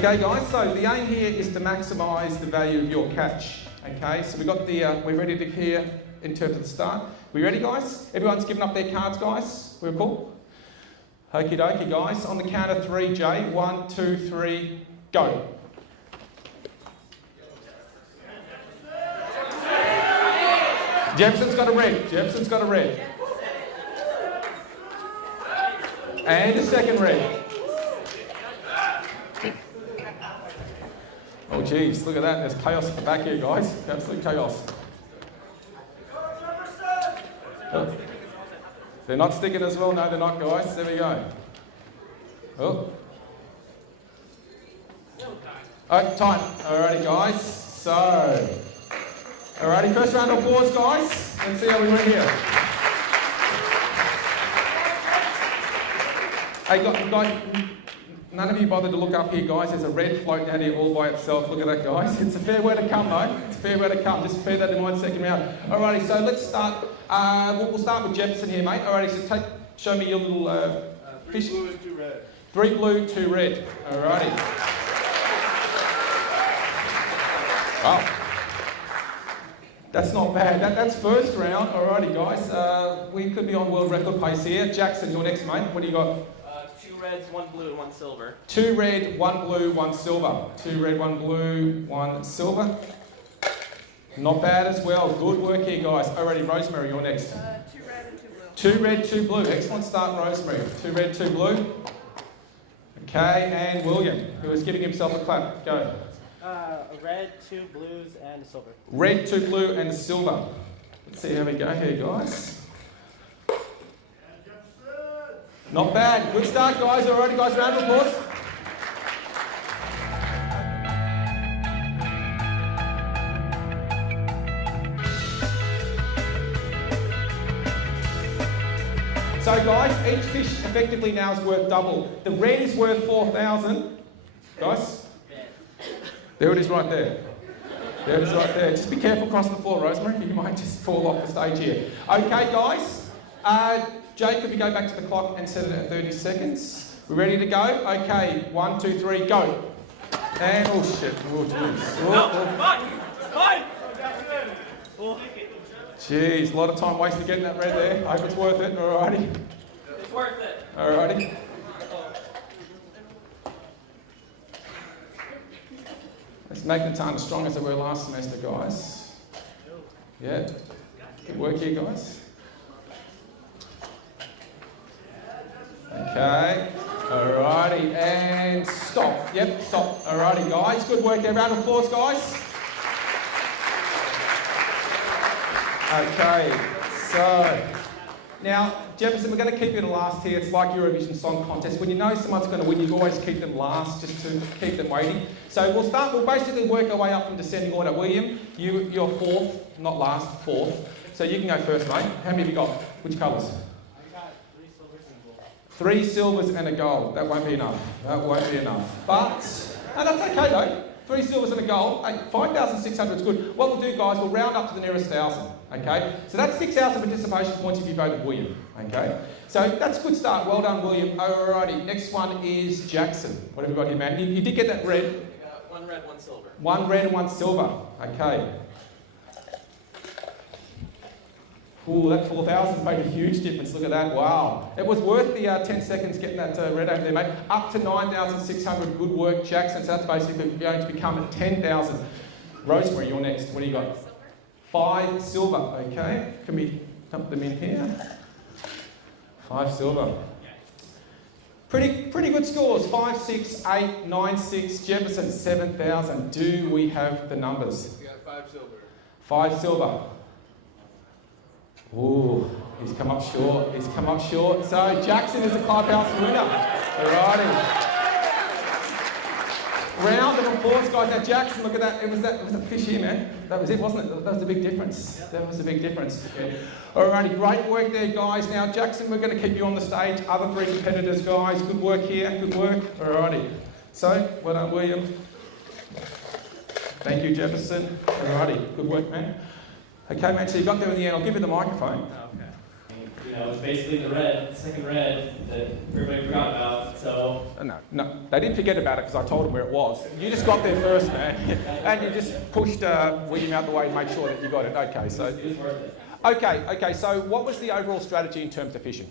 Okay guys, so the aim here is to maximise the value of your catch. Okay, so we're ready to here in terms of the start. We ready guys? Everyone's given up their cards guys? We're cool? Okie dokie guys, on the count of 3, Jay. 1, 2, 3, go. Jefferson's got a red. Jefferson's got a red. And a second red. Oh geez, look at that. There's chaos at the back here, guys. Absolute chaos. Oh. They're not sticking as well. No, they're not, guys. There we go. Oh. Oh, time. Alrighty, guys. So, alrighty, first round of applause, guys. Let's see how we went here. Hey, guys, none of you bothered to look up here, guys. There's a red float down here all by itself. Look at that, guys. It's a fair way to come, though. It's a fair way to come. Just bear that in mind, second round. Alrighty, so let's start. We'll start with Jefferson here, mate. Alrighty, so show me your little fish. 3 blue and 2 red. 3 blue, 2 red. Alrighty. Wow. That's not bad. That's first round. Alrighty, guys. We could be on world record pace here. Jackson, you're next, mate. What do you got? 2 reds, 1 blue, and 1 silver. 2 red, 1 blue, 1 silver. 2 red, 1 blue, 1 silver. Not bad as well. Good work here, guys. Alrighty, Rosemary, you're next. 2 red and 2 blue. 2 red, 2 blue. Excellent start, Rosemary. 2 red, 2 blue. Okay, and William, who is giving himself a clap. Go. A red, 2 blues, and a silver. Red, 2 blue, and a silver. Let's see how we go here, guys. Not bad. Good start, guys. Alrighty, guys. Round of applause. So guys, each fish effectively now is worth double. The red is worth 4,000. Guys, there it is right there. There it is right there. Just be careful crossing the floor, Rosemary. You might just fall off the stage here. Okay, guys. Jake, could we go back to the clock and set it at 30 seconds? We ready to go? Okay, 1, 2, 3, go. And, oh shit, oh jeez. Fine! Jeez, a lot of time wasted getting that red there. I hope it's worth it, alrighty. It's worth it. Alrighty. Let's make the time as strong as they were last semester, guys. Yeah, good work here, guys. Okay, alrighty, and stop. Yep, stop. Alrighty, guys, good work there. Round of applause, guys. Okay, so now Jefferson, we're going to keep you to last here. It's like Eurovision Song Contest. When you know someone's going to win, you always keep them last just to keep them waiting. So we'll basically work our way up in descending order. William, you're 4th, not last, 4th. So you can go first, mate. How many have you got? Which colours? 3 silvers and a gold. That won't be enough. That won't be enough. But, no, that's okay though. 3 silvers and a gold. 5,600 is good. What we'll do, guys, we'll round up to the nearest 1,000. Okay? So that's 6,000 participation points if you voted William. Okay? So that's a good start. Well done, William. Alrighty. Next one is Jackson. What have we got here, man? You did get that red. I got 1 red, 1 silver. 1 red and 1 silver. Okay. Ooh, that 4,000 made a huge difference. Look at that. Wow. It was worth the 10 seconds getting that red over there, mate. Up to 9,600. Good work, Jackson. So that's basically going to become 10,000. Rosemary, you're next. What do you got? 5 silver. Okay. Can we dump them in here? 5 silver. Pretty good scores. 5, 6, 8, 9, 6. Jefferson, 7,000. Do we have the numbers? We got 5 silver. 5 silver. Ooh, he's come up short. He's come up short. So Jackson is the clubhouse winner. Alrighty. Round of applause, guys. Now Jackson, look at that. It was a fish here, man. That was it, wasn't it? That was the big difference. That was the big difference. Alrighty, great work there, guys. Now Jackson, we're going to keep you on the stage. Other 3 competitors, guys. Good work here. Good work. Alrighty. So, well done, William. Thank you, Jefferson. Alrighty, good work, man. Okay, man, so you got there in the end. I'll give you the microphone. Okay. You know, it's basically the red, second red that everybody forgot about. So No, they didn't forget about it because I told them where it was. You just got there first, man, and you just pushed William out the way to make sure that you got it. Okay, so it was worth it. okay. So what was the overall strategy in terms of fishing?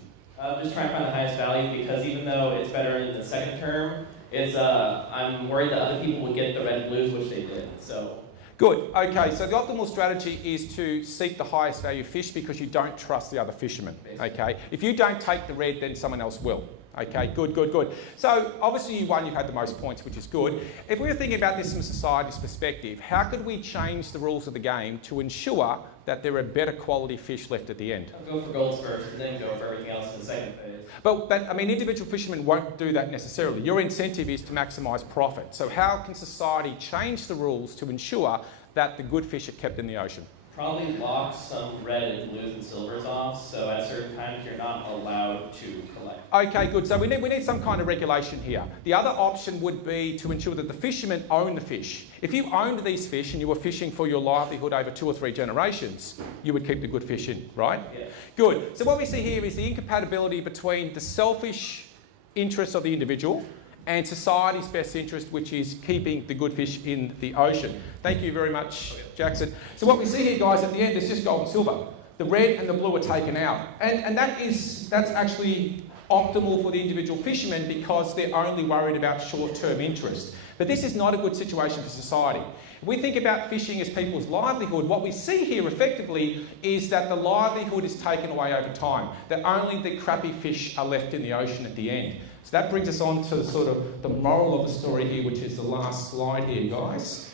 Just trying to find the highest value because even though it's better in the second term, it's I'm worried that other people would get the red and blues, which they did. So. Good. Okay, so the optimal strategy is to seek the highest value fish because you don't trust the other fishermen. Okay, if you don't take the red, then someone else will. Okay, good. So obviously you won, you've had the most points, which is good. If we were thinking about this from society's perspective, how could we change the rules of the game to ensure that there are better quality fish left at the end? I'll go for golds first and then go for everything else in the second phase. But I mean, individual fishermen won't do that necessarily. Your incentive is to maximise profit. So how can society change the rules to ensure that the good fish are kept in the ocean? Probably lock some red and blues and silvers off, so at certain times you're not allowed to collect. Okay, good. So we need some kind of regulation here. The other option would be to ensure that the fishermen own the fish. If you owned these fish and you were fishing for your livelihood over 2 or 3 generations, you would keep the good fish in, right? Yeah. Good. So what we see here is the incompatibility between the selfish interests of the individual and society's best interest, which is keeping the good fish in the ocean. Thank you very much, Jackson. So what we see here, guys, at the end is just gold and silver. The red and the blue are taken out. And that's actually optimal for the individual fishermen because they're only worried about short-term interest. But this is not a good situation for society. If we think about fishing as people's livelihood, what we see here effectively is that the livelihood is taken away over time, that only the crappy fish are left in the ocean at the end. So that brings us on to sort of the moral of the story here, which is the last slide here, guys.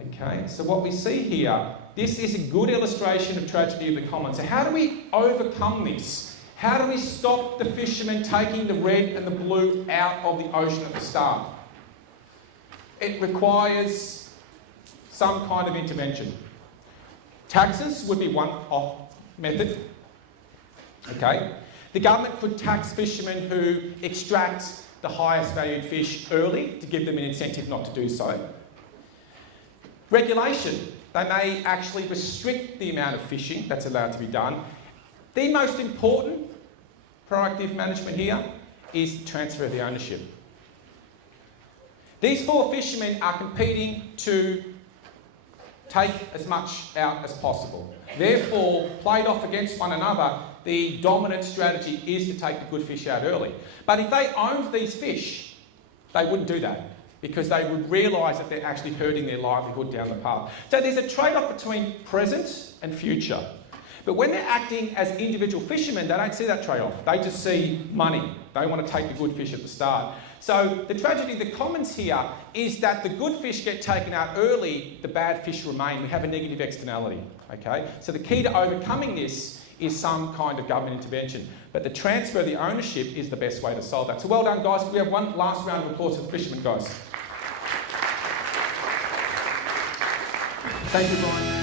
Okay, so what we see here, this is a good illustration of tragedy of the common. So how do we overcome this? How do we stop the fishermen taking the red and the blue out of the ocean at the start? It requires some kind of intervention. Taxes would be one off method. Okay. The government could tax fishermen who extract the highest valued fish early to give them an incentive not to do so. Regulation. They may actually restrict the amount of fishing that's allowed to be done. The most important proactive management here is transfer of the ownership. These 4 fishermen are competing to take as much out as possible. Therefore, played off against one another, the dominant strategy is to take the good fish out early. But if they owned these fish, they wouldn't do that because they would realise that they're actually hurting their livelihood down the path. So there's a trade-off between present and future. But when they're acting as individual fishermen, they don't see that trade-off. They just see money. They want to take the good fish at the start. So the tragedy of the commons here is that the good fish get taken out early, the bad fish remain. We have a negative externality, okay? So the key to overcoming this is some kind of government intervention. But the transfer of the ownership is the best way to solve that. So well done, guys. We have one last round of applause for the fishermen, guys. Thank you, Brian.